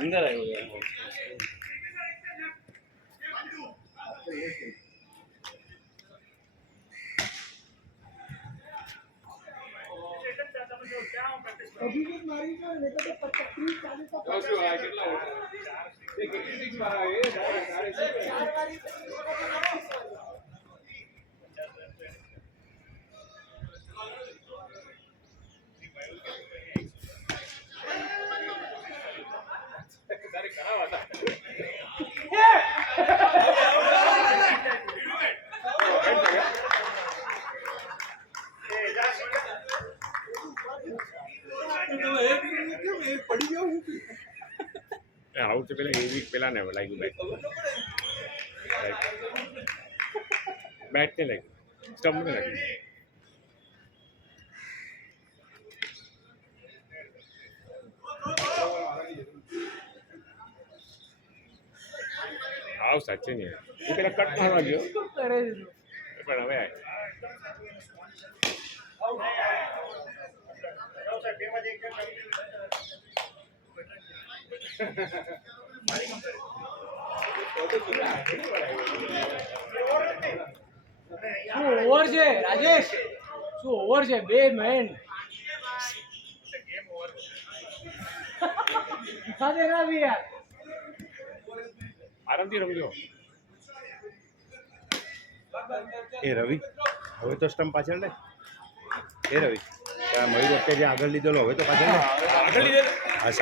अंदर आयो यार अभी भी मारी का लेकर तो 35 40 का कैसे हो कितना हो ये कितनी मारा है चार वाली सारे खराब आता आउट से पहले एक वीक पहला ने लाइक बैट ने लाइक स्टंप में लगी આવ સાચે નહીં એ પેલા કટ મારવા ગયો પણ હવે શું ઓવર છે રાજેશ શું ઓવર છે બે મેન ખાધે ના બી યાર આરામથી રમજો એ રવિ હવે તો સ્ટમ્પ પાછળ લે એ રવિ મયુર વખતે જે આગળ લીધેલો હવે તો પાછળ લે આગળ લીધેલું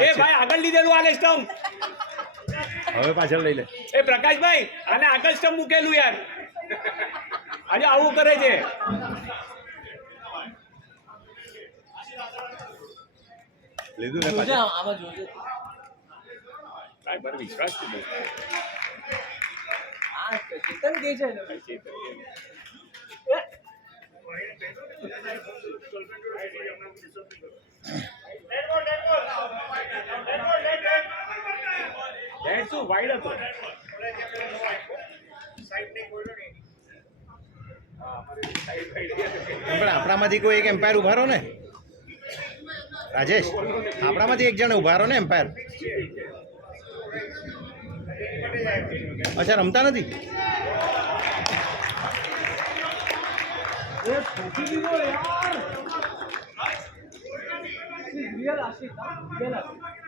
એ ભાઈ આગળ લીધેલું આને સ્ટમ્પ હવે પાછળ લઈ લે એ પ્રકાશભાઈ આને આગળ સ્ટમ્પ મૂકેલું યાર આજે આવું કરે છે લીધું ને પાછળ આમાં જોજે કાંઈ પર વિશ્વાસ નથી આ ચેતન કે છે શું વાઈડ હતો પણ આપણામાંથી કોઈ એક એમ્પાયર ઉભા રહો ને રાજેશ આપણામાંથી એક જણ ઉભા રહો ને એમ્પાયર અચ્છા રમતા નથી રિયલ આશિક રિયલ આશિક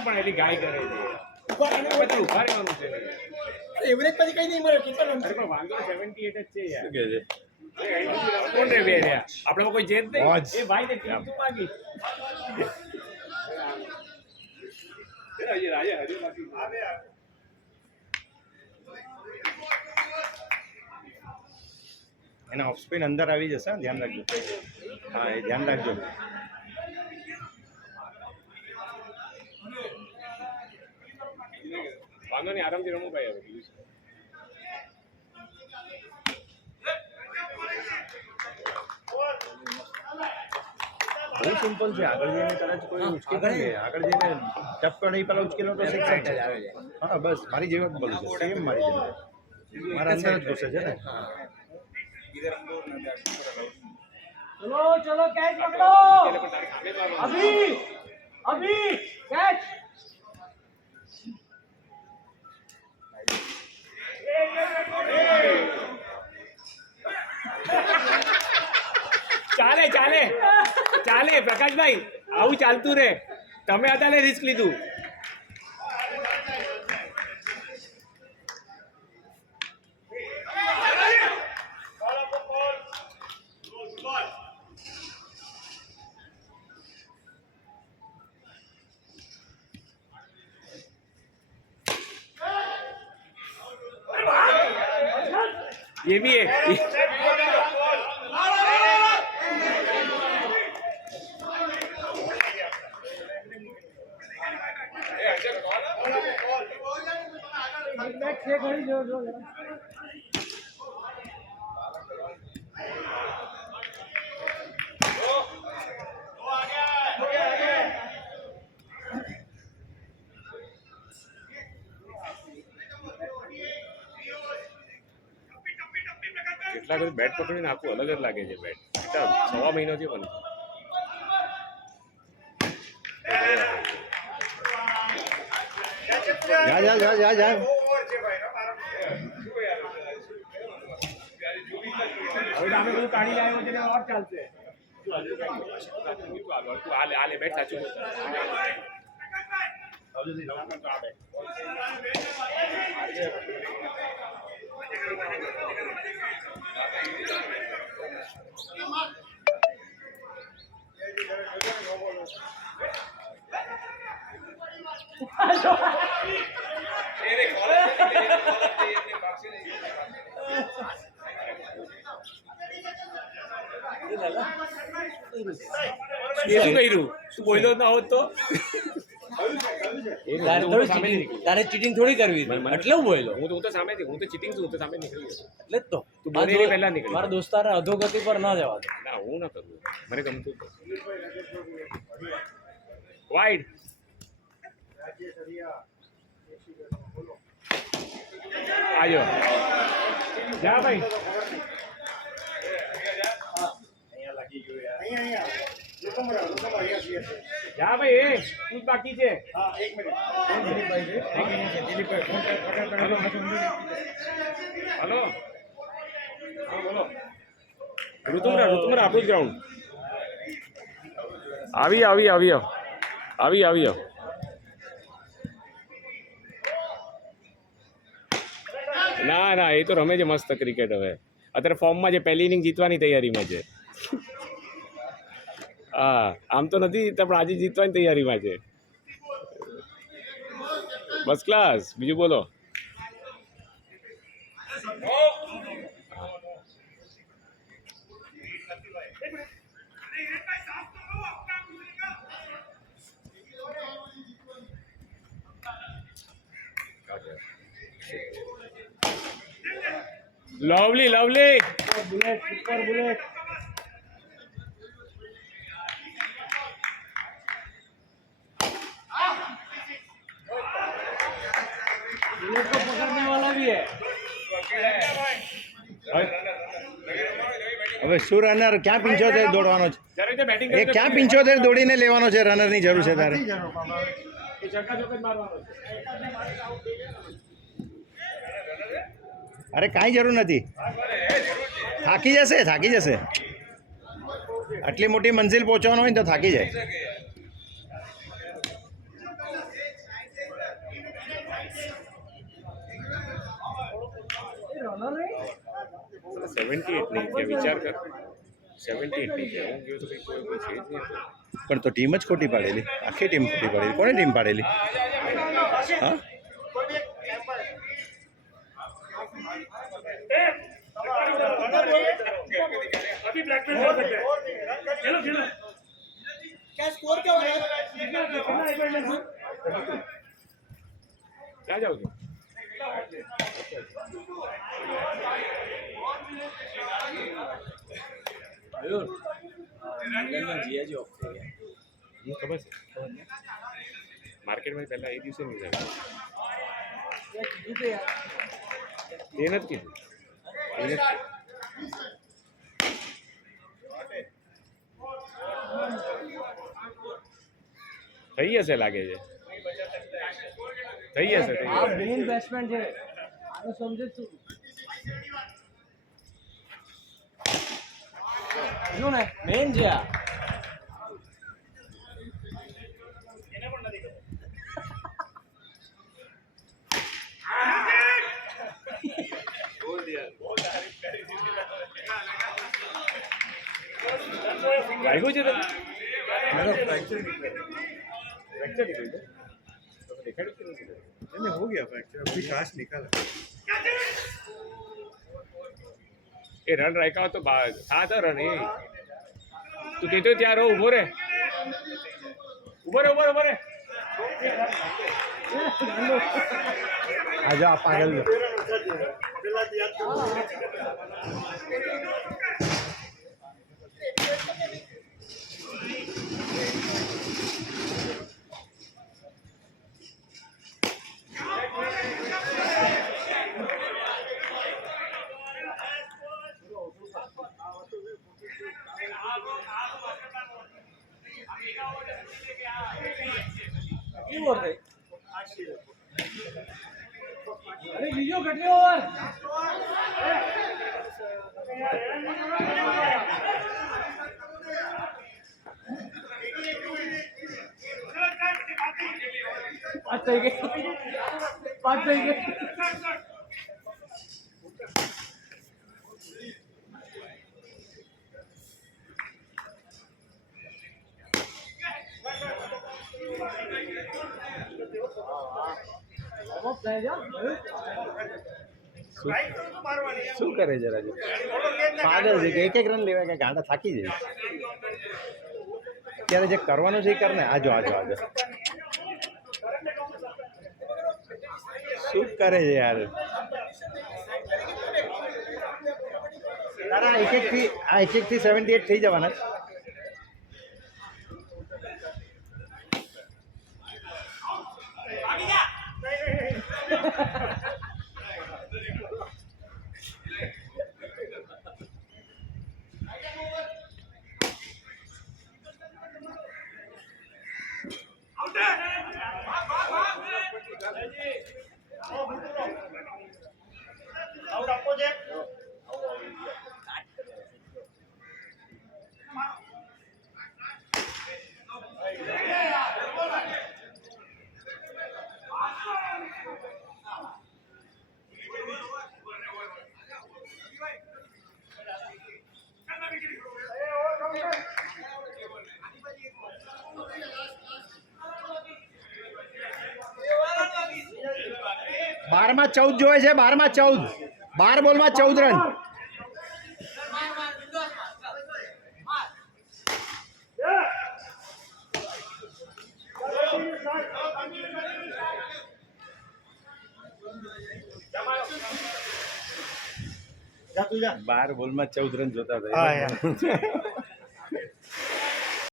પણ એની ગાય કરે છે ઉભા રહેવાનું છે એવરેજ પછી કઈ નહીં મળે કેટલા રન અરે પણ વાંધો 78 જ છે યાર કોણ રે બે રહ્યા આપણામાં કોઈ જેત નહીં એ ભાઈ ને ટીમ તું માગી એના ઓફ સ્પિન અંદર આવી જશે ધ્યાન રાખજો હા એ ધ્યાન રાખજો વાંધો નહીં આરામથી રમવું ભાઈ હવે બહુ સિમ્પલ છે આગળ જઈને કદાચ કોઈ ઉચકી લે આગળ જઈને ટપ કરી પેલા ઉચકેલો તો સિક્સ જ આવે હા બસ મારી જેવા જ બોલું છું સેમ મારી જેવા મારા અંદર જ ઘૂસે છે ને चलो चलो कैच पकड़ो अभी अभी कैच ચાલે ચાલે ચાલે પ્રકાશભાઈ આવું ચાલતું રે તમે હતા ને રિસ્ક લીધું ये भी है કરી જો જો જરા. કેટલા બધું બેટ પકડીને આખું અલગ જ લાગે છે બેટ. કેટલા 6 મહિનો થયો મને. જા જા જા જા જા હવે અમે બધું કાઢી લાવ્યો છે ને ઓર ચાલશે. આ લે બેટ સાચું શું કર્યું? શું બોલ્યો ના હોત તો તારે ચીટિંગ થોડી કરવી એટલે હું બોલ્યો. હું તો સામેથી હું તો ચીટિંગ છું. હું તો સામે નીકળી ગયો. એટલે જ તો તું બોલે એની પહેલા નીકળી મારા દોસ્તારે અધોગતિ પર ના જવા દે. ના હું ના કરું. મને ગમતું વાઈડ આયો જા ભાઈ. જા ભાઈ એ શું બાકી છે? હલો હા બોલો. ઋતુમરા આપણું જ ગ્રાઉન્ડ. આવી ના એ તો રમે છે મસ્ત ક્રિકેટ. હવે અત્યારે ફોર્મમાં છે. પહેલી ઇનિંગ જીતવાની તૈયારીમાં છે. હા આમ તો નથી જીતતા પણ આજે જીતવાની તૈયારીમાં છે. First class. બીજું બોલો. Lovely bullet super bullet. Bullet को पकड़ने वाला भी है. હવે શું રનર ક્યાં 75 દોડવાનો છે? જ્યારે તે બેટિંગ એ ક્યાં 75 દોડીને લેવાનો છે? રનરની જરૂર છે તારે? એ છક્કા ચોક્કા જ મારવાનો છે. અરે કાંઈ જરૂર નથી. થાકી જશે. આટલી મોટી મંજિલ પહોંચવાનું હોય ને તો થાકી જાય. रनर है 78 નહીં થયા. વિચાર કર 78 નહીં થયા. હું ગયો તો કંઈ કોઈ છે જ નહીં. પણ તો ટીમ જ ખોટી પાડેલી. આખી ટીમ ખોટી પાડેલી. કોને ટીમ પાડેલી? હા अभी ब्लैक में हो सकते हैं. चलो क्या स्कोर क्या हो रहा है? क्या जाओगे? मयूर जिया जी ऑफ થઈ ગયા. હું ખબર છે માર્કેટમાં પહેલા એ દિવસે નહીં જાય. કીધું યાર એ નથી કીધું. થઈ હશે લાગે છે. થઈ હશે. આ મેઇન બેટ્સમેન છે. આને સમજે તું એનું ને મેઇન છે આ. વાગ્યું છે તમે? हो गया फ्रैक्चर. अभी काश निकाला. એ રન રાખ્યા હોત તો 7 રન. એ તું કહેતો ત્યાં રહો. ઉભો રે. આજો આ પાગલ કેટલી ઓવર થઈ? અરે બીજો કેટલી ઓવર? પાંચ થઈ ગઈ. પાંચ થઈ ગઈ. શું કરે છે રાજુ? પાગલ છે કે એક રન લેવા કે ગાંડા થાકી જાય. ત્યારે જે કરવાનું છે એ કર ને. આજો શું કરે છે યાર? તારા એક થી 78 થઈ જવાના. બારમાં 14 જોવે છે. 12 બોલમાં 14 રન. બાર બોલમાં 14 રન જોતા હતા.